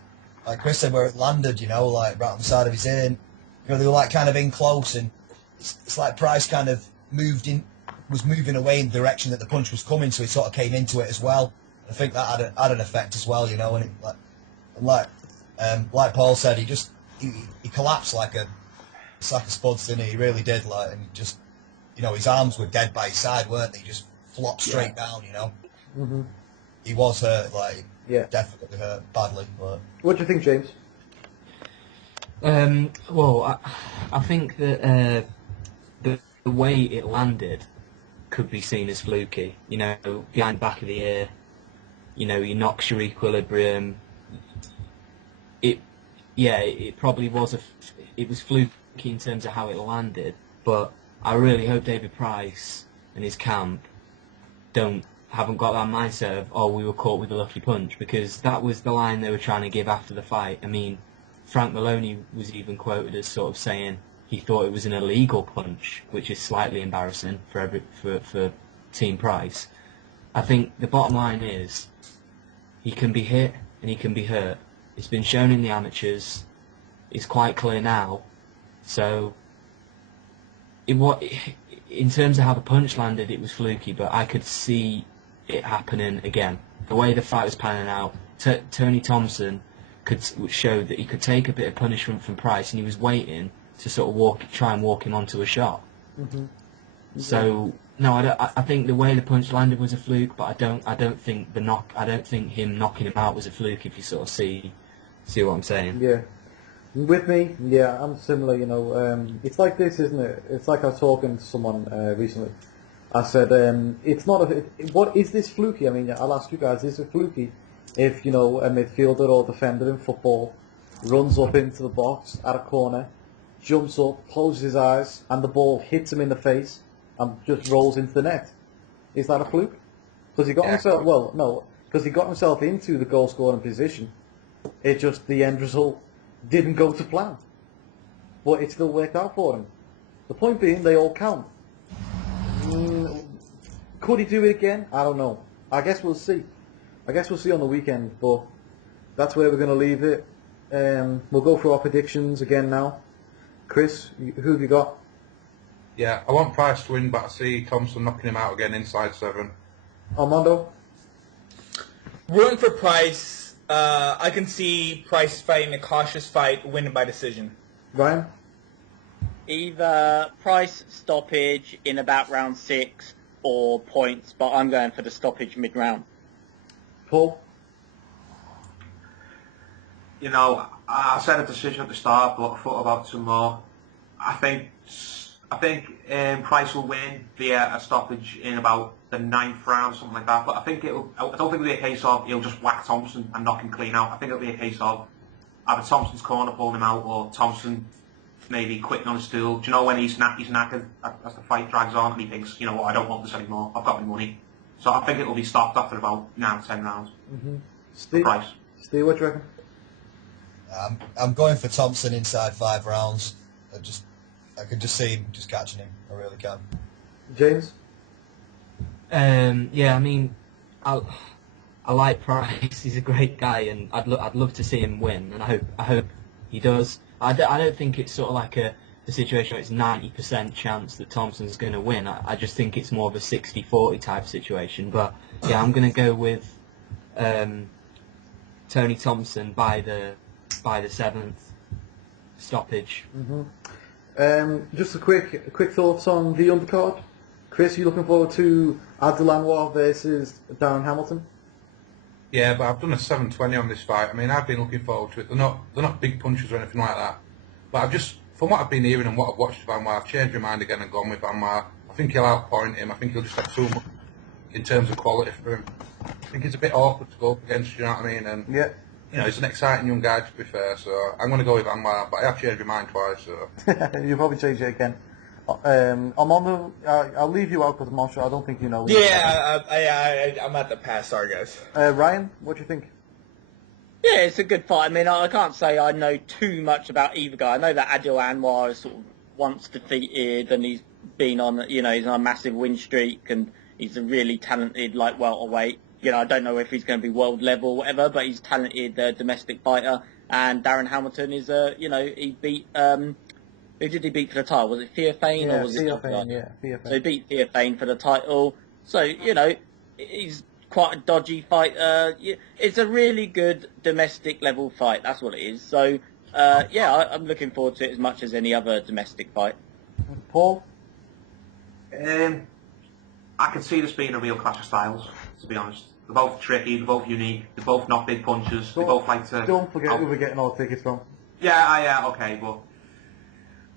Chris said, where it landed, right on the side of his ear. They were kind of in close, and it's like Price kind of was moving away in the direction that the punch was coming, so he sort of came into it as well. I think that had an effect as well, and it, like Paul said, he collapsed like a sack of spuds, didn't he? He really did, and he just, his arms were dead by his side, weren't they? He just flopped straight down, Mm-hmm. he was hurt, like Yeah. definitely hurt badly. But What do you think, James? Well, I think that the way it landed could be seen as fluky. You know, behind the back of the ear, you know, he knocks your equilibrium. It probably was it was fluky in terms of how it landed, but I really hope David Price and his camp haven't got that mindset of, oh, we were caught with a lucky punch, because that was the line they were trying to give after the fight. I mean, Frank Maloney was even quoted as sort of saying he thought it was an illegal punch, which is slightly embarrassing for Team Price. I think the bottom line is he can be hit and he can be hurt. It's been shown in the amateurs. It's quite clear now. So, in terms of how the punch landed, it was fluky, but I could see it happening again. The way the fight was panning out, Tony Thompson showed that he could take a bit of punishment from Price, and he was waiting to sort of try and walk him onto a shot. Mm-hmm. So no, I think the way the punch landed was a fluke, but I don't think him knocking him out was a fluke. If you sort of see what I'm saying. Yeah. With me, yeah, I'm similar, you know. It's like this, isn't it? It's like I was talking to someone recently. I said, it's not what is this fluky? I mean, I'll ask you guys, is it fluky if, you know, a midfielder or defender in football runs up into the box at a corner, jumps up, closes his eyes, and the ball hits him in the face and just rolls into the net? Is that a fluke? Because he got himself, well, no, because he got himself into the goal-scoring position. It just, the end result didn't go to plan. But it still worked out for him. The point being, they all count. Could he do it again? I don't know. I guess we'll see. I guess we'll see on the weekend, but that's where we're going to leave it. We'll go through our predictions again now. Chris, who have you got? Yeah, I want Price to win, but I see Thompson knocking him out again inside 7. Armando? Rooting for Price. I can see Price fighting a cautious fight, winning by decision. Ryan? Either Price stoppage in about round 6 or points, but I'm going for the stoppage mid-round. Paul? You know, I said a decision at the start, but I thought about it some more. I think Price will win via a stoppage in about the 9th round, something like that. But I don't think it'll be a case of he'll just whack Thompson and knock him clean out. I think it'll be a case of either Thompson's corner pulling him out, or Thompson maybe quitting on a stool. Do you know when he's knackered as the fight drags on and he thinks, you know what, I don't want this anymore. I've got my money. So I think it'll be stopped after about 9 or 10 rounds. Mm-hmm. Steve? Price. Steve, what do you reckon? I'm going for Thompson inside 5 rounds. I could just see him just catching him. I really can. James? Yeah, I mean, I like Price. He's a great guy, and I'd love to see him win, and I hope he does. I don't think it's sort of like a situation where it's 90% chance that Thompson's going to win. I just think it's more of a 60-40 type situation. But yeah, I'm going to go with Tony Thompson by the 7th stoppage. Mm-hmm. Just a quick thoughts on the undercard. Chris, you looking forward to Adil Anwar versus Darren Hamilton? Yeah, but I've done a 720 on this fight. I mean, I've been looking forward to it. They're not big punches or anything like that. But I've just, from what I've been hearing and what I've watched of Anwar, I've changed my mind again and gone with Anwar. I think he'll outpoint him. I think he'll just have too much in terms of quality for him. I think it's a bit awkward to go up against, you know what I mean? And Yeah. you know, he's an exciting young guy, to be fair. So I'm going to go with Anwar, but I have changed my mind twice. So You'll probably change it again. Armando, I'll leave you out because I'm not sure. I don't think you know. Yeah, I'm at the pass. Sorry, guys. Ryan, what do you think? Yeah, it's a good fight. I mean, I can't say I know too much about either guy. I know that Adil Anwar is sort of once defeated, and he's been on, he's on a massive win streak, and he's a really talented welterweight. I don't know if he's going to be world level or whatever, but he's a talented domestic fighter. And Darren Hamilton is, he beat, who did he beat for the title? Was it Theophane or was it Theophane? Yeah, Theophane. So he beat Theophane for the title. So, he's quite a dodgy fighter. It's a really good domestic level fight. That's what it is. So, I'm looking forward to it as much as any other domestic fight. Paul? I can see this being a real clash of styles, to be honest. They're both tricky. They're both unique. They both knock big punches. They both like to. Don't forget who we're getting our tickets from. Yeah, okay, but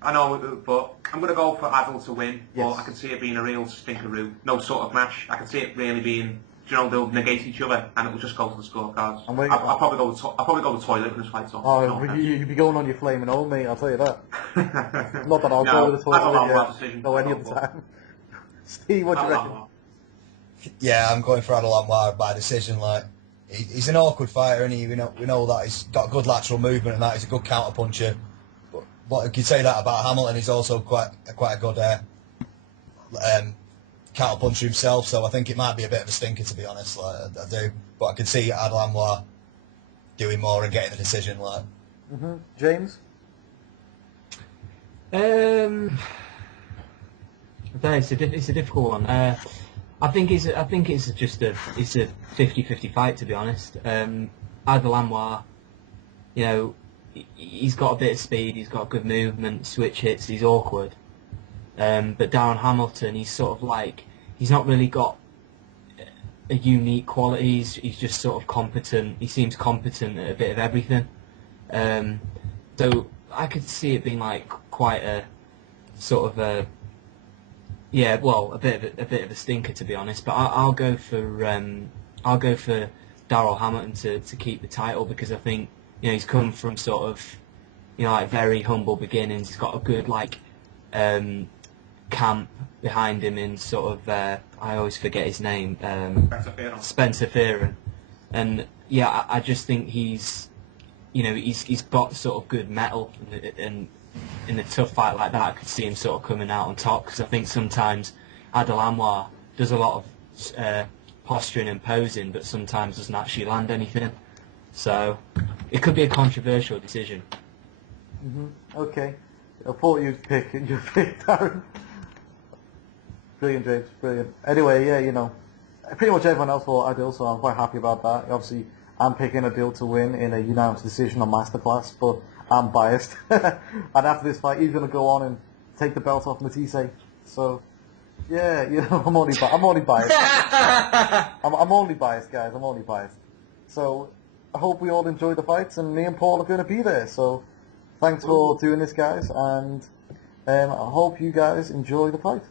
I know, but I'm going to go for Adel to win. Yes. But I can see it being a real stinkeroo. No sort of match. I can see it really being. They'll negate each other, and it will just go to the scorecards. I'll probably go with toilet when this fight's on. Oh, you'd be going on your flaming old, mate. I'll tell you that. Not that I'll go with the toilet. I don't know decision. No, any other time. Steve, what do you reckon? Yeah, I'm going for Adel Anwar by decision. Like, he's an awkward fighter, and we know that he's got good lateral movement, and that he's a good counter puncher. But you could say that about Hamilton. He's also quite a good counter puncher himself. So I think it might be a bit of a stinker, to be honest. Like, I do, but I can see Adel Anwar doing more and getting the decision. Like, James. It's a difficult one. I think it's just a 50-50 fight, to be honest. Adel Anwar, he's got a bit of speed, he's got good movement, switch hits, he's awkward. But Darren Hamilton, he's sort of like, he's not really got a unique quality. He's just sort of competent. He seems competent at a bit of everything. So I could see it being like quite a sort of a bit of a stinker, to be honest. But I'll go for Darryl Hamilton to keep the title, because I think he's come from sort of like very humble beginnings. He's got a good camp behind him in sort of I always forget his name, Spencer Fearon, and I just think he's got sort of good mettle, and in a tough fight like that, I could see him sort of coming out on top, because I think sometimes Adel Anwar does a lot of posturing and posing, but sometimes doesn't actually land anything. So it could be a controversial decision. Okay. I thought you'd pick Darren. Brilliant, James. Brilliant. Anyway, pretty much everyone else thought Adil, so I'm quite happy about that. Obviously, I'm picking Adil to win in a unanimous decision on Masterclass, but I'm biased. And after this fight, he's going to go on and take the belt off Matisse. So, I'm only biased. I'm only biased, guys. I'm only biased. So, I hope we all enjoy the fights, and me and Paul are going to be there. So, thanks for doing this, guys, and I hope you guys enjoy the fight.